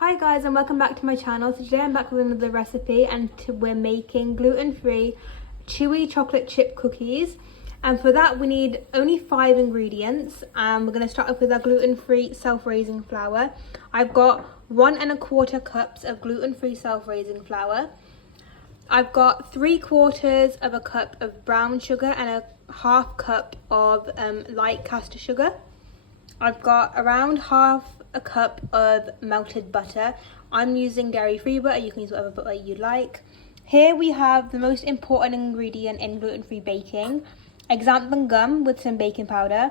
Hi guys, and welcome back to my channel. So today I'm back with another recipe, and we're making gluten-free chewy chocolate chip cookies. And for that we need only 5 ingredients. We're going to start off with our gluten-free self-raising flour. I've got 1 1/4 cups of gluten-free self-raising flour. I've got 3/4 of a cup of brown sugar and a 1/2 cup of light caster sugar. I've got around 1/2 a cup of melted butter. I'm using dairy-free butter. You can use whatever butter you like. Here we have the most important ingredient in gluten-free baking, xanthan gum with some baking powder.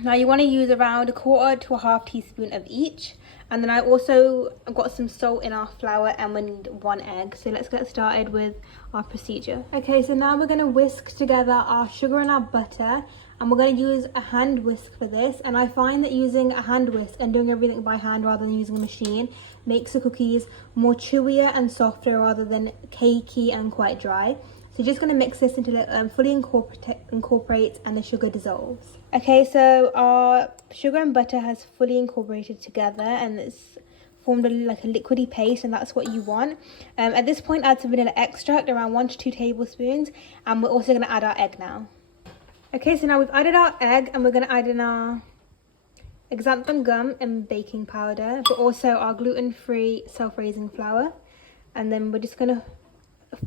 Now you want to use around 1/4 to 1/2 teaspoon of each. And then I also got some salt in our flour, and we need 1 egg. So let's get started with our procedure. Okay, so now we're going to whisk together our sugar and our butter, and we're going to use a hand whisk for this. And I find that using a hand whisk and doing everything by hand rather than using a machine makes the cookies more chewier and softer rather than cakey and quite dry. So you're just going to mix this until it fully incorporates and the sugar dissolves. Okay, so our sugar and butter has fully incorporated together and it's formed like a liquidy paste, and that's what you want. At this point, add some vanilla extract, around 1 to 2 tablespoons, and we're also going to add our egg now. Okay, so now we've added our egg, and we're going to add in our xanthan gum and baking powder, but also our gluten-free self-raising flour. And then we're just going to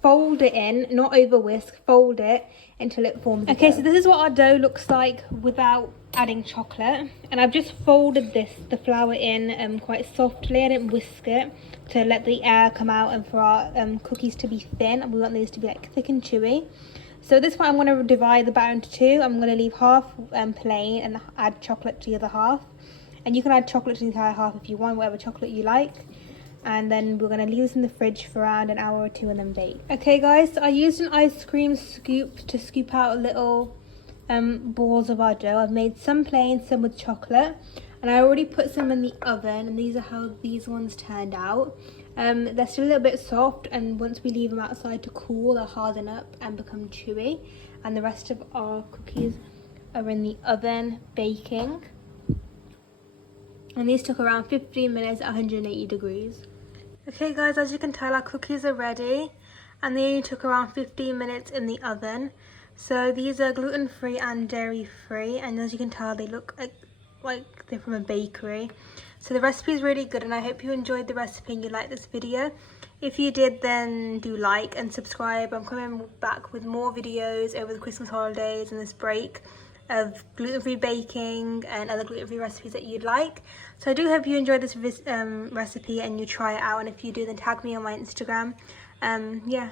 fold it in, not over whisk, fold it until it forms. Okay, so this is what our dough looks like without adding chocolate. And I've just folded the flour in quite softly. I didn't whisk it to let the air come out and for our cookies to be thin. And we want these to be like thick and chewy. So at this point I'm going to divide the batter into 2. I'm going to leave half plain and add chocolate to the other half. And you can add chocolate to the entire half if you want, whatever chocolate you like. And then we're going to leave this in the fridge for around an hour or 2 and then bake. Okay guys, so I used an ice cream scoop to scoop out little balls of our dough. I've made some plain, some with chocolate. And I already put some in the oven, and these are how these ones turned out. They're still a little bit soft, and once we leave them outside to cool, they'll harden up and become chewy. And the rest of our cookies are in the oven baking. And these took around 15 minutes at 180 degrees. Okay guys, as you can tell, our cookies are ready, and they only took around 15 minutes in the oven. So these are gluten-free and dairy-free, and as you can tell, they look like they're from a bakery. So the recipe is really good, and I hope you enjoyed the recipe and you liked this video. If you did, then do like and subscribe. I'm coming back with more videos over the Christmas holidays and this break of gluten-free baking and other gluten-free recipes that you'd like. So I do hope you enjoyed this recipe and you try it out, and if you do, then tag me on my Instagram. Yeah.